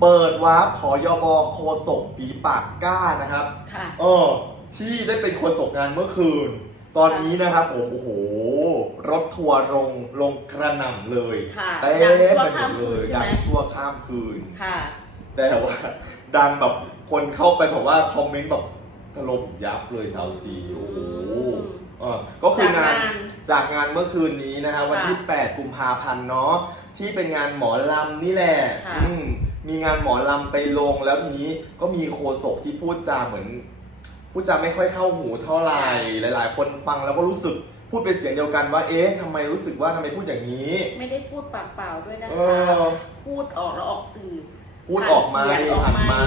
เปิดวาร์ปพอยบโคศกฝีปากกล้านะครับ ค่ะ เออที่ได้เป็นโฆษกงานเมื่อคืน ตอนนี้นะครับผมโอ้โห รถทัวร์ลงลงกระหน่ำเลยค่ะเต็มดังชั่วไปหมข้าดมเลคืนยใช่ดัไหงมชั่วข้ามคืน ค่ะ แต่ว่า ดังแบบคนเข้าไปแบบว่าคอมเมนต์แบบถล่มยับเลยสาวสีโอ้โหเออก็คืองานจากงานจากงานเมื่อคืนนี้นะครับวันที่ค่ะ8กุมภาพันธ์เนาะที่เป็นงานหมอลำนี่แหละค่ะ อืม มีงานหมอลำไปลงแล้วทีนี้ก็มีโคศกที่พูดจาเหมือน พูดจาไม่ค่อยเข้าหูเท่าไหร่หลาย ๆ คนฟังแล้วก็รู้สึกพูดเป็นเสียงเดียวกันว่าเอ๊ะทำไมรู้สึกว่าทำไมพูดอย่างนี้ ไม่ได้พูดปากเปล่าด้วยนะเอคะอ พูดออกแล้วออกสื่อ พูดออกมาผ่านเสียงออกผ่านมาไม้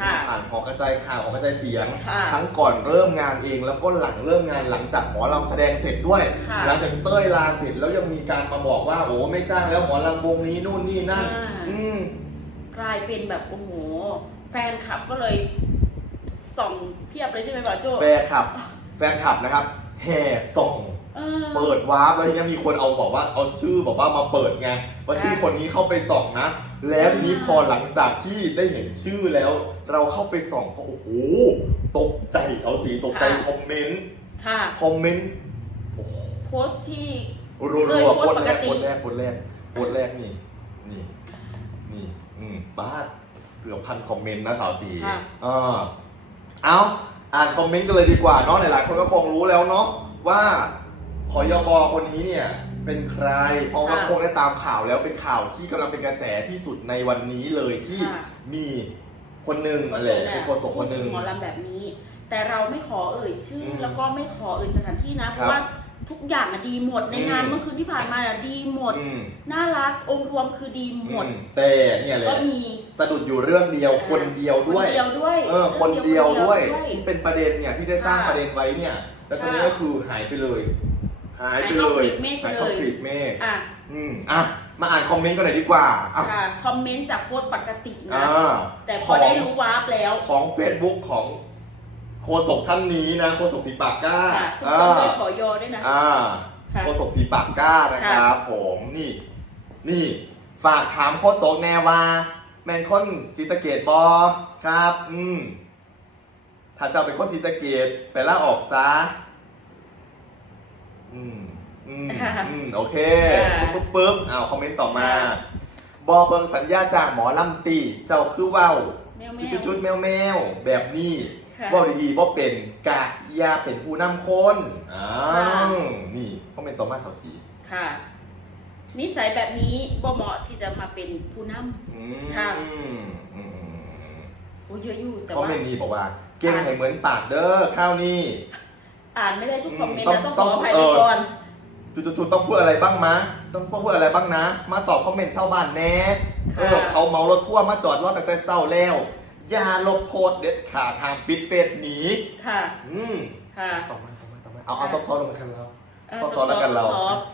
ค่ะผ่านหอกระจายข่าวหอกระจายเสียง ค่ะทั้งก่อนเริ่มงานเองแล้วก็หลังเริ่มงานหลังจากหมอลำแสดงเสร็จด้วย ค่ะ หลังจากเต้ยลาเสร็จแล้วยังมีการมาบอกว่าโอ้ไม่จ้างแล้วหมอลำวงนี้นู่นนี่นั่น อ่า อืม กลายเป็นแบบโอ้โหแฟนคลับก็เลยส่องเพียบเลยใช่ไหมบอโจแฟนคลับ แฟนคลับนะครับแห่ส่องเออ เปิดวาร์ปแล้วทีนี้มีคนเอาบอกว่าเอาชื่อบอกว่ามาเปิดไงว่าชื่อคนนี้เข้าไปส่องนะ แล้วทีนี้พอหลังจากที่ได้เห็นชื่อแล้ว เราเข้าไปส่องก็โอ้โหตกใจเสาสีตกใจคอมเมนต์ค่ะ คอมเมนต์โอ้โหโพสต์ที่ รัวเคยๆโพโพสสต์ต์แรกปกติโพสต์แรกโพสต์แรกโพสต์แรกนี่นี่นี่ อืมบ้าเกือบพันคอมเมนต์นะสาวสีค่ะ เออเอาอ่านคอมเมนต์กันเลยดีกว่าเนาะหลายๆคนก็คงรู้แล้วเนาะว่าพอยบคนนี้เนี่ยเป็นใครเพราะว่าค่ะคงได้ตามข่าวแล้วเป็นข่าวที่กำลังเป็นกระแสที่สุดในวันนี้เลยที่ค่ะ มีคนหนึ่งโฆอะษไรกเป็นโฆษกคนหนึ่ง พูดถึหมอลำแบบนี้ แต่เราไม่ขอเอ่ยชื่ออมแล้วก็ไม่ขอเอ่ยสถานที่นะ เพครับราะว่า ทุกอย่างอะดีหมดในอืมงานเมื่อคืนที่ผ่านมาอะดีหมด อืมน่ารักองค์รวมคือดีหมด อืแต่เนี่ยแหละก็มีสะดุดอยู่เรื่องเดียวคนเดียวด้วยคนเดียวด้วยเออคนเดียวด้วยคนเดีที่เป็นประเด็นเนี่ยที่ได้สร้างค่ะประเด็นไว้เนี่ย แล้วตอนนี้ค่ะก็คือหายไปเลย หายไปหายเลเข้ายปลีกเมฆไปหายเข้าเลยปลีกเมฆอะอืมอะมาอ่านคอมเมนต์กันหน่อยดีกว่าอะค่ะคอมเมนต์จากโพสต์ปกตินะ อ่าแต่พขอองได้รู้วาร์ปแล้ว ของ Facebook ของ โฆษกท่านนี้นะโฆษกฝีปากกล้าค่ะคุณอ่าต้องได้ขอยอด้วยนะ อ่าค่ะ โฆษกฝีปากกล้านะครับ ผมนี่ นี่ฝากถามโฆษกแนวา แมนคนศรีสะเกตบอครับ อืมถ้าเจ้าเป็นคนศรีสะเกตไปล่าออกซะอืมอืมอืมโอเคค่ะปึ๊บปึ๊บปึ๊บอ้าวคอมเมนต์ต่อมา บอเบิงสัญญาจากหมอลำตี เจ้าคือเว้าแมวแมจุดวจุดๆๆแมวแมวๆแบบนี้ ค่ะเว่าดีๆว่าเป็นกะอยาเป็นผู้นำคนอ้าค่ะวนี่คอมเมนต์ต่อมาสาวสีค่ะ นิสัยแบบนี้บ่เหมาะที่จะมาเป็นผู้น อืมค่ะอืมอืมำโอ้เยอะอยู่แต่คอมว่า เมนต์นี้บอกว่า เก่งให้เหมือนปากเด้อข้าวนี่ อ่านไม่ได้ทุกคอมเมนต์ต้อนะงต้องขต้อองอภัยเอไปอก่อน จุดๆๆต้องพูดอะไรบ้างมะ ต้องพูดอะไรบ้างนะ มาตอบคอมเมนต์ชาวบ้านแน่เออเขาเมารถทั่วร์มาจอดรอตั้งแต่เศร้าแล้ว อย่าลบโพสต์เด็ดขาดทางปิดเฟซหนีค่ะ อืมค่ะ ต่อมาต่อมาต่อมาเอาเอาซอฟต์ๆลงมากันเราเออซอฟต์ๆแล้วกันเรา ซอฟต์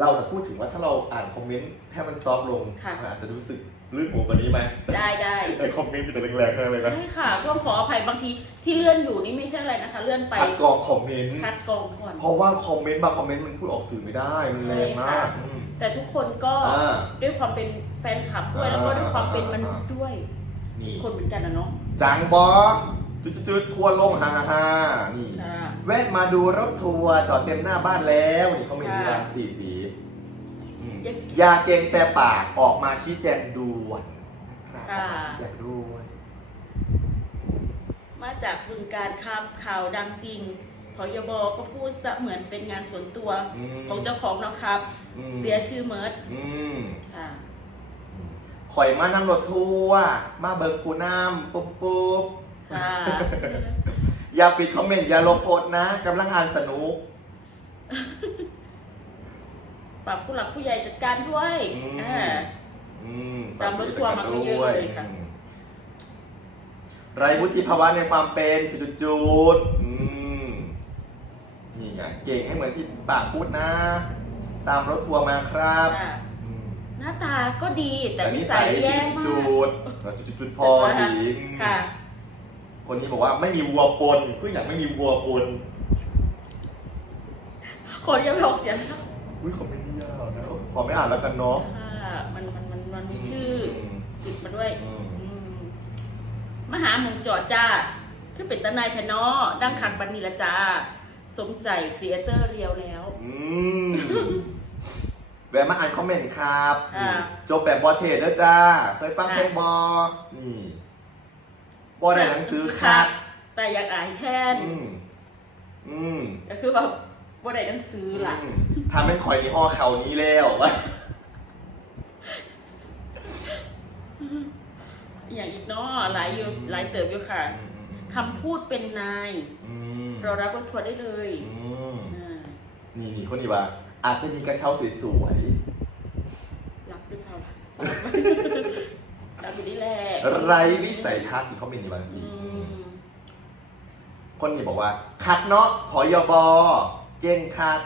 เราจะพูดถึงว่าถ้าเราอ่านคอมเมนต์ให้มันซอฟต์ลงค่ะ มันอาจจะรู้สึกลื่นหูกว่านี้ไหมได้ได้แต่คอมเมนต์มีแต่แรงๆนั่นเลยนะใช่ค่ะต้องขออภัยบางทีที่เลื่อนอยู่นี่ไม่ใช่อะไรนะคะ เลื่อนไปคัดกรองคอมเมนต์คัดกรองก่อน เพราะว่าคอมเมนต์บางคอมเมนต์มันพูดออกสื่อไม่ได้มันแรงมากใช่ค่ะ อืมแต่ทุกคนก็อ่า ด้วยความเป็นแฟนคลับด้วยแล้วก็ด้วยความเป็นมนุษย์ด้วย นี่คนเหมือนกันนะเนาะจังบอจุดๆๆทัวร์ลงฮ่าฮ่าๆนี่ ค่ะแวะมาดูรถทัวร์จอดเต็มหน้าบ้านแล้วนี่เขามีที่ค่ะร้านสีสีอืมอย่าอย่าเก่งแต่ปากออกมาชี้แจงด่วนนะครับอค่ะอกมาชี้แจงด่วน มาจากบึงการข่าวข่าวดังจริงพยบก็พูดเสมือนเป็นงานส่วนตัว อืมของเจ้าของนะครับ อืม เสียชื่อเมิร์ดอืม ค่ะ ข่อยมานั่งรถทัวร์มาเบิกคูน้ำปุ๊บปุ๊บค่ะอย่าปิดคอมเมนต์อย่าลบโพสต์นะกำลังอ่านสนุก ฝากผู้หลักผู้ใหญ่จัดการด้วยอืม อ่า อืมตามรถทัวร์มาก็เยอะเลยค่ะอืมไรวุฒิภาวะในความเป็นจุดๆๆอืมนี่ไงเก่งให้เหมือนที่ปากพูดนะ ตามรถทัวร์มาครับค่ะอืมห น้าตาก็ดีแต่นิสัยแย่มากจุดๆๆจุดๆๆพอสิค่ะ คนนี้บอกว่าไม่มีวัวปนเพื่ออยากไม่มีวัวปนคนยังไม่ออกเสียงครับอุ้ยคอมเมนต์นี่ยาวนะขอไม่อ่านแล้วกันเนาะค่ะมันมันมันมันมีชื่อมติดมาด้วยอืมอืมมาหาหมองจอดจ้าคือเป็นตานายแทนอดังคักบันนีละจ้าสมใจครีเอเตอร์เรียวแล้ว อืม แวะมาอ่านคอมเมนต์ครับค่ะนี่จบแบบบอเทสเด้อจ้า เคยฟังเพลงบอ นี่บอได้หนังสือคักแต่อยากอ่านแทนอืมอืมก็คือว่าบ่ได้หนังสือล่ะ อืมทำเป็นคอยนี่ห่อเขานี้แล้วอย่างอีกเนาะหลายอยู่หลายเติบอยู่ค่ะคำพูดเป็นนาย อืมเรารับรถทัวร์ได้เลยอืม อ่านี่นี่คนนี้ว่า อาจจะมีกระเช้าสวยรับด้วยเปล่าล่ะรับอยู่นี่แหละๆไรวิสัยทัศน์ที่เขาเป็นในบางสีอืมคนนี้บอกว่า คัดเนาะพอยบอเก่งคัด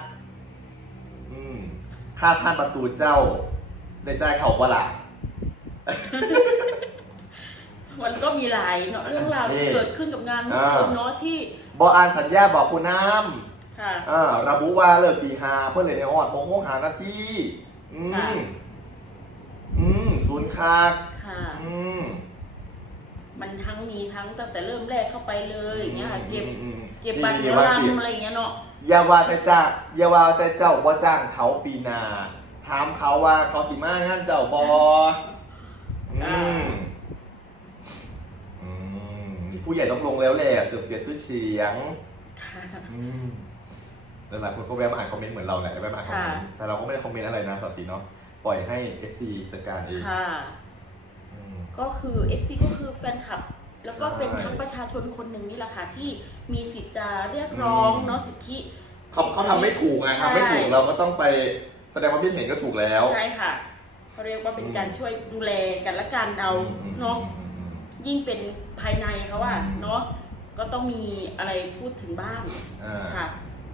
อืมค่าผ่านประตูเจ้า ได้ใจายเขาว่าล่ะ มันก็มีหลายเนาะเรื่องราวที่นี่เกิดขึ้นกับงานทุกอ่าคนเนาะที่บออ่านสัญญาบอกคุณน้ ค่ะำอ่าระบุว่าเลิกตีหาเพื่อนเลยในออดโมงโมงหานาทีอืมค่ะอืมศูนย์คักค่ะ อืมมันทั้งมีทั้งตั้งแต่เริ่มแรกเข้าไปเลยอย่างเงี้ยค่ะเก็บ อืมเก็บบัตรนี่หมอนี่ว่าสิลำอะไรอย่างเงี้ยเนาะ อย่าว่าแต่จ้าอย่าว่าแต่เจ้าว่าจ้างเขาปีหนาถามเขาว่าเขาสิมางานเจ้าบออืมอืมนี่ผู้ใหญ่ต้องลงแล้วแหละเสื่อมเสียชื่อเสียงค่ะอืม หลายๆคนก็แวะมาอ่านคอมเมนต์เหมือนเราแหละแวะมาอ่านคอมเมนต์ค่ะแต่เราก็ไม่ได้คอมเมนต์อะไรนะสัตว์สีเนาะปล่อยให้ FC จัดการเองค่ะ อืม ก็คือ FC ก็คือแฟนคลับ แล้วก็ใช่เป็นทั้งประชาชนคนหนึ่งนี่แหละค่ะที่มีสิทธิ์จะเรียกร้องอืม เนาะสิทธิ เขาเขาทำไม่ถูกไงใช่ทำไม่ถูกเราก็ต้องไปแสดงความคิดเห็นก็ถูกแล้ว ใช่ค่ะเขาเรียกว่าเป็นการช่วยดูแลกันและกันเอาอืมเนาะอืมอืมยิ่งเป็นภายในเขาว่าอืม เนาะก็ต้องมีอะไรพูดถึงบ้างอ่าค่ะ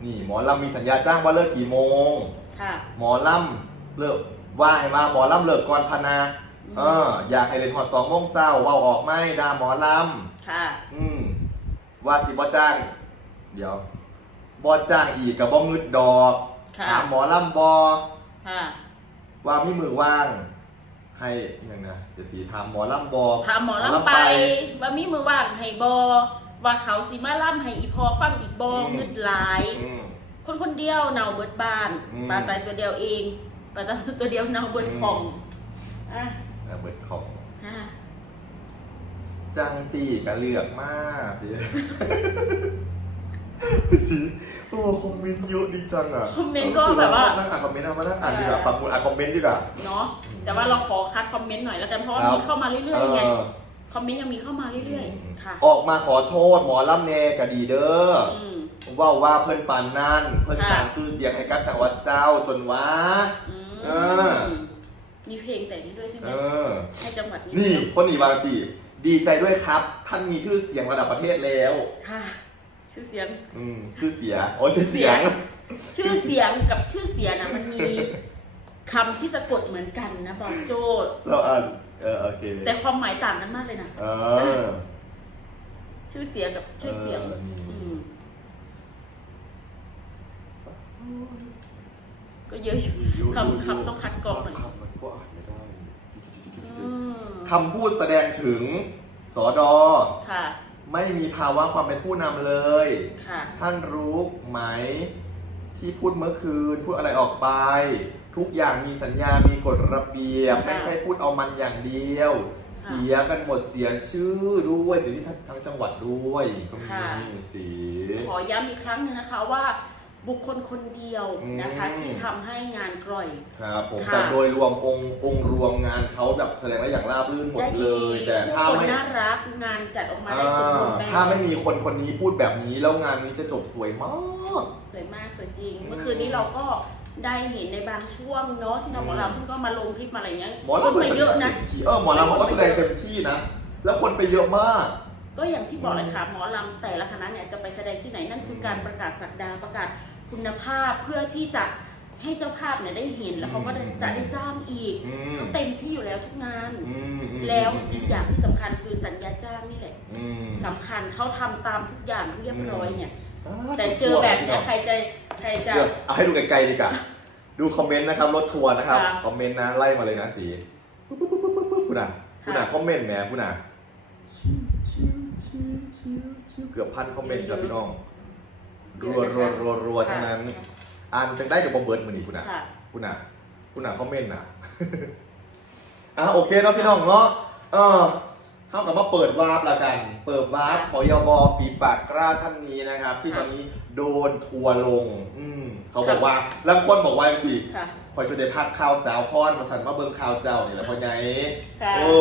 นี่หมอลำมีสัญญาจ้างว่าเลิกกี่โมง ค่ะ หมอลำเลิกว่าให้มาหมอลำเลิกก่อนพนาอืมเอออยากให้เล่นหอดสองโมงเศร้าเว่าออกไม่ด่าหมอลค่ะำอืมว่าสิบ่จ้าง เดี๋ยวบ่จ้างอีกกับบ่งึดดอกค่ะ ถามหมอลำบอค่ะ ว่ามีมือว่าง ให้อยังนะเดี๋ยวสีถามหมอลำบอถามหมอลำไป ว่ามีมือว่างให้บอว่าเขาสิมาล่ำให้อีพอฟังอีกบออืมงึดหลาย อืม คนคนเดียวเนาเบิดบ้านอืม ปลาตายตัวเดียวเองปลาตายตัวเดียวเนาเบิดของอะอะเบิดของ อะจังสี่กะเลือกมากเดี๋ยว สิโอ้คอมเมนต์เยอะดีจังอะคอมเมนต์ก็แบบว่านั่งอ่านคอมเมนต์เอามานั่งอ่านดีกว่าปักหมุดอ่านคอมเมนต์ดีกว่า เนาะแต่ว่าเราขอคัดคอมเมนต์หน่อยแล้วกันเพราะว่าครับมีเข้ามาเรื่อยๆไงเออคอมเมนต์ยังมีเข้ามาเรื่อยๆค่ะ ออกมาขอโทษหมอลำเนกะดีเด้ออืมว่าว่าเพิ่นปานนั่น เพิ่นค่ะสร้างชื่อเสียงให้กับจังหวัดเจ้าจนว่าอืมเออมีเพลงแต่งให้ด้วยใช่ไหมเออให้จังหวัดนี้นี่เอะคนนี้บางสิดีใจด้วยครับ ท่านมีชื่อเสียงระดับประเทศแล้วค่ะ ชื่อเสียง อืมชื่อเสียโอ้ชื่อเสียง ชื่อเสียงกับชื่อเสียงนะมันมีคำที่สะกดเหมือนกันนะบอกโจเราอ่านเออโอเคแต่ความหมายต่างกันมากเลยนะ เออ ชื่อเสียงกับชื่อเสียงเออนี่อืมก็เยอะอยู่คำคำต้องคัดกรองหน่อยคำมันก็อ่านไม่ได้อืมคำพูดแสดงถึงสอดอค่ะ ไม่มีภาวะความเป็นผู้นำเลย ค่ะ ท่านรู้ไหมที่พูดเมื่อคืน พูดอะไรออกไป ทุกอย่างมีสัญญา มีกฎระเบียบ ค่ะไม่ใช่พูดเอามันอย่างเดียว ค่ะเสียกันหมดเสียชื่อด้วยเสียที่ทั้งจังหวัดด้วยก็มีค่ะสีขอย้ำอีกครั้งหนึงนะคะว่า บุคคลคนเดียวนะคะอืมที่ทำให้งานกร่อย ครับผมค่ะแต่โดยรวมองค์องค์รวมงานเขาแบบแสดงได้อย่างราบรื่นหมดได้เลดีย แต่ถ้าผู้คนไม่น่ารักงานจัดออกมาอ่ได้สมบูรณ์าแบบ ถ้าไม่มีคนคนนี้พูดแบบนี้ แล้วงานนี้จะจบสวยมาก สวยมากสวยจริง อืมเมื่อคืนนี้เราก็ได้เห็นในบางช่วงเนาะที่น้องหมอลำเพิ่งก็มาลงคลิปมาอะไรเงี้ยหมอคนลำไปเยอะนะต็มที่เออหมอลำเขาก็แสดงเต็มที่นะ แล้วคนไปเยอะมาก ก็อย่างที่บอกเลยค่ะหมอลำแต่ละคณะเนี่ยจะไปแสดงที่ไหนนั่นคือการประกาศสักดาประกาศ คุณภาพเพื่อที่จะให้เจ้าภาพเนี่ยได้เห็นแล้วเขาก็จะจะได้จ้างอีกอืม เขาเต็มที่อยู่แล้วทุกงาน อืมอืมแล้วอีกอย่างที่สำคัญคือสัญญาจ้างนี่แหละอืมสำคัญเขาทำตามทุกอย่างเรียบร้อยเนี่ยอ่าแต่เจอแบบเนี้ยใครจะใครจะ เดี๋ยวเอาให้ดูไกลๆดีกว่าดูคอมเมนต์นะครับรถทัวร์นะครับค่ะคอมเมนต์นะไล่มาเลยนะสีปุ๊บปุ๊บปุ๊บปุ๊บปุ๊บปุ๊บนะผู้น่ะ คอมเมนต์แหมผู้น่ะชิวชิวชิวชิวชิวเกือบพันคอมเมนต์ครับพี่น้อง รัวรัวรัวรัวทั้งนั้น อ่านจังได้กับบอมเบิร์ดมือนี้ผู้น่ะค่ะผู้น่ะผู้น่ะคอมเมนต์น่ะอะโอเคเนาะพี่น้องเนาะเออเท่ากับว่าเปิดวาร์ปละกัน เปิดวาร์ปพอยบฝีปากกล้าท่านนี้นะครับ ที่ตอนนี้โดนทัวร์ลง อืมเขาบอกว่าแล้วคนบอกว่าสิ ค่ะ คอยจนได้พักข่าวสาวพรมาสันมาเบิ่งข่าวเจ้านี่แหละพ่อไงค่ะ โอ้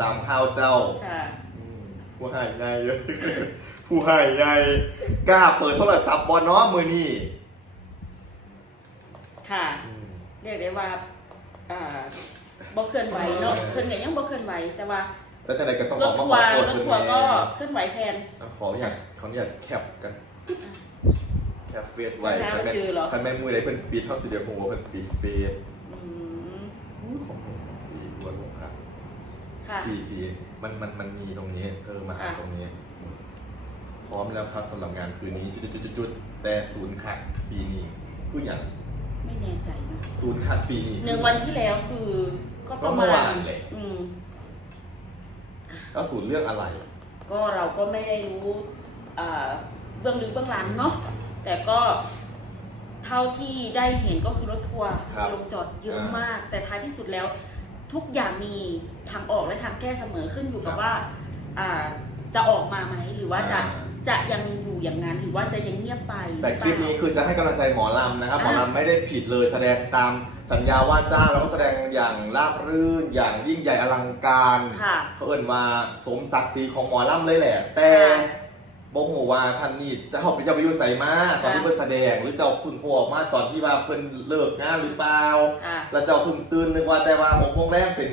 ตามข่าวเจ้าค่ะ อืมผู้ให้ไง ผู้ให้ไงกล้าเปิดโทรศัพท์บอเนาะมือนี่ค่ะอืมเรียกได้ว่าอ่าบ่เคลื่อนไหวเนาะเคลื่อนไหวยังบ่เคลื่อนไหวแต่ว่าแล้วแต่ไหนก็ต้องรอถอกมาทัขวอร์โทษรถคุณทัวร์แม่ก็เคลื่อนไหวแทนขออยากขออยากแคปกันแคปเฟซไว้แล้วคันแม่เจอเหรอคันแม่มือไหนเพิ่นปิดเท่าสิเดียวคงว่าเพิ่นปิดเฟซอืมคอมเมนต์สีทัวร์ลงครับค่ะ สีสีมันมันมันมีตรงนี้เออมาหาค่ะตรงนี้พ ร้อมแล้วครับสำหรับงานคืนนี้จุดจุดจุดจุดแต่ศูนย์ขัดปีนี้คืออย่างไม่แน่ใจนะศูนย์ขัดปีนี้หนึ่งวันที่แล้วคือ ก็ประก็เมื่มาอวาณนเลยอืม แล้วศูนย์เรื่องอะไร ก็เราก็ไม่ได้รู้อ่าเบื้องลึกเบื้องหลังเนาะแต่ก็เท่าที่ได้เห็นก็คือรถทัวร์ครับลงจอดเยอะอ่ามมาก แต่ท้ายที่สุดแล้ว ทุกอย่างมีทางออกและทางแก้เสมอขึ้นอยู่กับว่าอ่าจะออกมาไหมหรือว่าจะอ่า จะยังอยู่อย่างนั้นหรือว่าจะยังเงียบไปแต่คลิปนี้คือจะให้กำลังใจหมอลำนะครับหมออ่าลำไม่ได้ผิดเลยแสดงตามสัญญาว่าจ้างแล้วก็แสดงอย่างราบรื่น อย่างยิ่งใหญ่อลังการค่ะ เขาเอ่นว่าสมศักดิ์ศรีของหมอลำเลยแหละ แต่ค่ะบอกหัวว่าท่านนี่จะเขาไปจะไปอยู่ใส่มาตอนที่เพิ่นแสดงหรือเจ้าพึ่งโผล่ออกมาตอนที่ว่าเพิ่นเลิกงานหรือเปล่าค่ะ แล้วเจ้าพึ่งตื่นนึกว่าแต่ว่าหกโมงแรกเป็น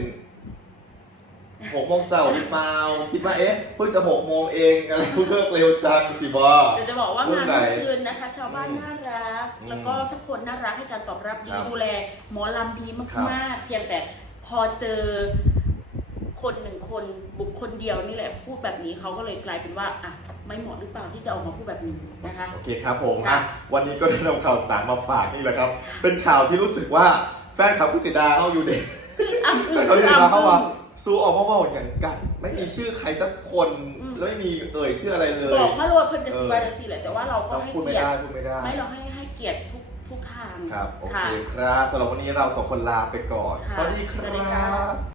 หกโมงเช้าหรือเปล่าคิดว่าเอ๊ะเพิ่งจะหกโมงเองอะไรเพิ่งเลิกเร็วจังสิบอ เดี๋ยวจะบอกว่ารุ่งานนไหนเมื่อคืนนะคะ ชาวบ้านน่ารัก อืมแล้วก็ทุกคนน่ารักให้การตอบรับดีครับดูแล หมอลำดีครับมากๆ เพียงแต่พอเจอคนหนึ่งคนบุคคลเดียวนี่แหละพูดแบบนี้เขาก็เลยกลายเป็นว่าอะไม่เหมาะหรือเปล่าที่จะออกมาพูดแบบนี้นะคะ โอเคครับผมค่ะอะวันนี้ก็ได้นำข่าวสารมาฝากนี่แหละครับ เป็นข่าวที่รู้สึกว่าแฟนคลับผู้สิดาเขาอยู่เด็กอะแต่เขาเรียกมาเขาว่า สู้ออกมาว่าอย่างกัน ไม่มีชื่อใครสักคนอืม แล้วไม่มีเอ่ยชื่ออะไรเลย บอกมาโรยเพิ่นกระซิบเออไว้จังซี่แหละแต่ว่าเราก็ต้องให้พูดไม่เกียรได้ติพูดไม่ได้ ไม่เราให้ให้เกียรติทุกทุกทาง ครับ โอเคค่ะครับสำหรับวันนี้เราสองคนลาไปก่อน ค่ะสวัสดีคสวัสดีรัค่ะบ